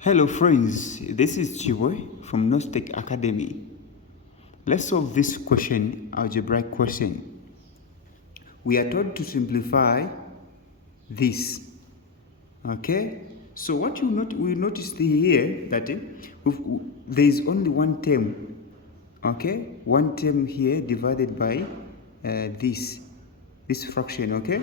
Hello friends, this is Chiwe from Nostec Academy. Let's solve this question, algebraic question. We are told to simplify this. Okay? So what we notice here that there is only one term. Okay? One term here divided by this fraction. Okay?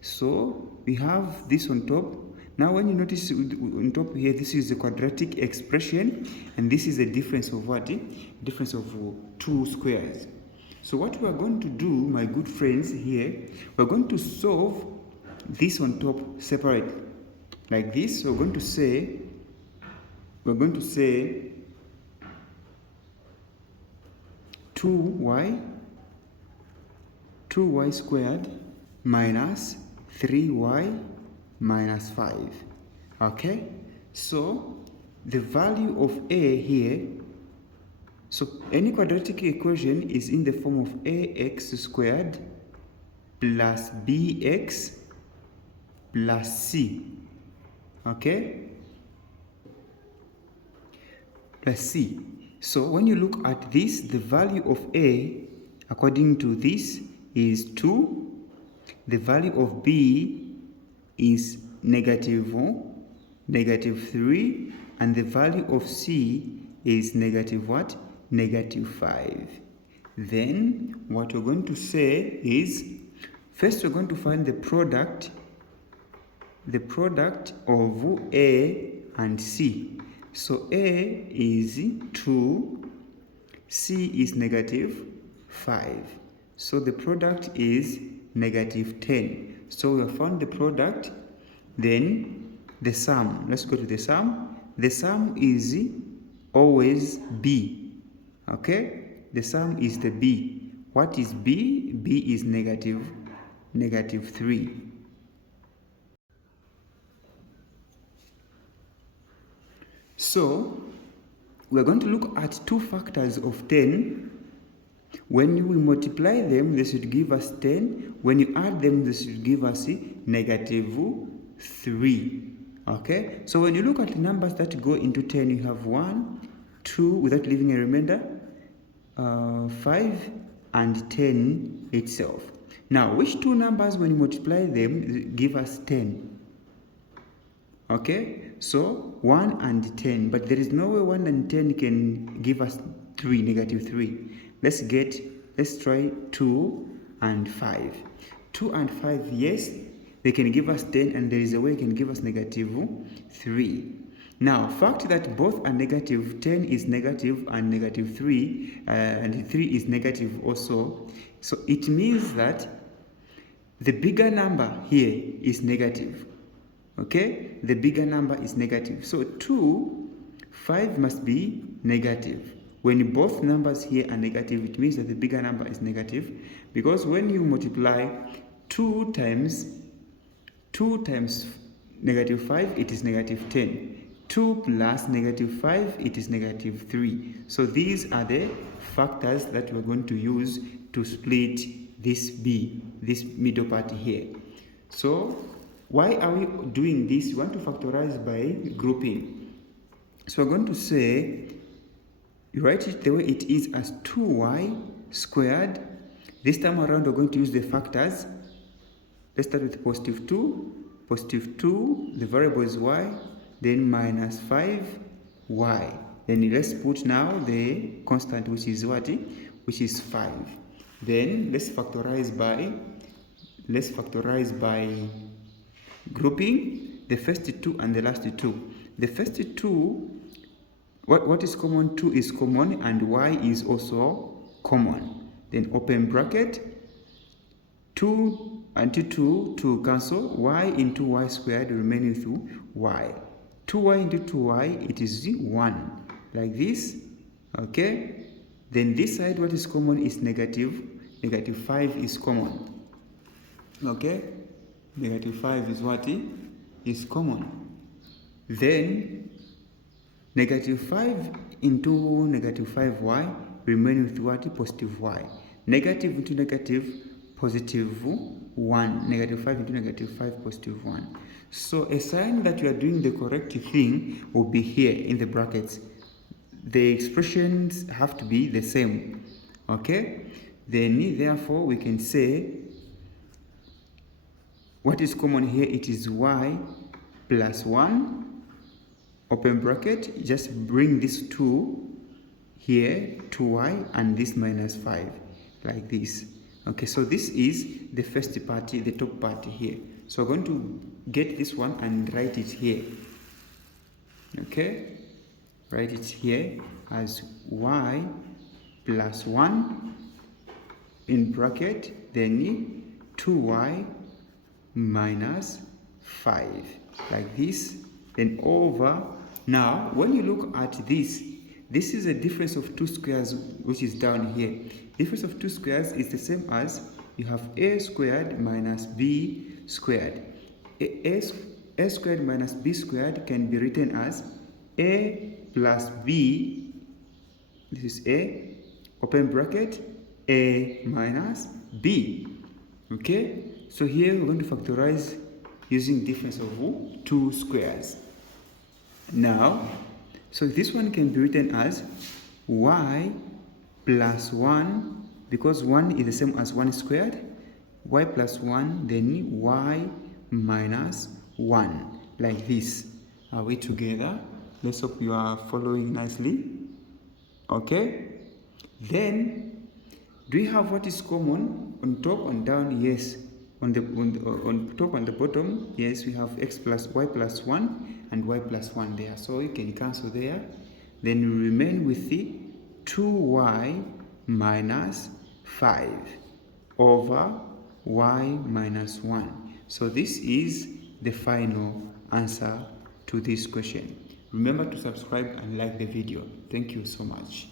So we have this on top. Now when you notice on top here, this is a quadratic expression and this is a difference of what? Difference of two squares. So what we are going to do, my good friends, here, we're going to solve this on top separate like this. So we're going to say 2y squared minus 3y minus 5. Okay, so the value of a here, so any quadratic equation is in the form of ax squared plus bx plus c. Okay, plus c. So when you look at this, the value of a according to this is 2. The value of b is negative 3, and the value of c is negative what? Negative 5. Then what we're going to say is, first we're going to find the product of a and c. So a is 2, c is negative 5. So the product is negative 10. So we have found the product. Then the sum. Let's go to the sum. The sum is always b. Okay? The sum is the b. What is b? b is negative 3. So we're going to look at two factors of 10. When we multiply them, they should give us 10. When you add them, they should give us negative 3. Okay? So when you look at the numbers that go into 10, you have 1, 2, without leaving a remainder, 5, and 10 itself. Now, which two numbers, when you multiply them, give us 10? Okay? So, 1 and 10. But there is no way 1 and 10 can give us 3, negative 3. Let's try 2 and 5. 2 and 5, yes, they can give us 10, and there is a way it can give us negative 3. Now, fact that both are negative, 10 is negative and negative 3, and 3 is negative also. So it means that the bigger number here is negative. Okay? The bigger number is negative. So 5 must be negative. When both numbers here are negative, it means that the bigger number is negative, because when you multiply 2 times negative 5, it is negative 10. 2 plus negative 5, it is negative 3. So these are the factors that we're going to use to split this b, this middle part here. So why are we doing this? We want to factorize by grouping. So we're going to say, you write it the way it is as 2y squared. This time around, we're going to use the factors. Let's start with positive 2. Positive 2, the variable is y. Then minus 5y. Then let's put now the constant, which is what? Which is 5. Then let's factorize by grouping the first 2 and the last 2. The first 2, what is common? 2 is common, and y is also common. Then open bracket, 2 and 2 to cancel, y into y squared remain with y. 2y into 2y, it is 1, like this. Okay? Then this side, what is common is negative. Negative 5 is common. Okay? Negative 5 is what? Is common. Then negative 5 into negative 5y remain with what? Positive y. Negative into negative positive 1, negative 5 into negative 5, positive 1. So a sign that you are doing the correct thing will be here in the brackets. The expressions have to be the same, okay? Then therefore we can say what is common here, it is y plus 1, open bracket, just bring this 2 here, 2y, and this minus 5, like this. Okay, so this is the first part, the top part here. So we're going to get this one and write it here. Okay, write it here as y plus 1 in bracket, then 2y minus 5, like this, then over. Now when you look at this is a difference of 2 squares, which is down here. Difference of 2 squares is the same as you have a squared minus b squared. A squared minus b squared can be written as a plus b, this is a, open bracket, a minus b. Okay, so here we're going to factorize using difference of 2 squares. Now, so this one can be written as y plus 1, because 1 is the same as 1 squared, y plus 1, then y minus 1, like this. Are we together? Let's hope you are following nicely. Okay, then do we have what is common on top and down? Yes. On top and the bottom, yes, we have x plus y plus 1 and y plus 1 there. So you can cancel there. Then we remain with the 2y minus 5 over y minus 1. So this is the final answer to this question. Remember to subscribe and like the video. Thank you so much.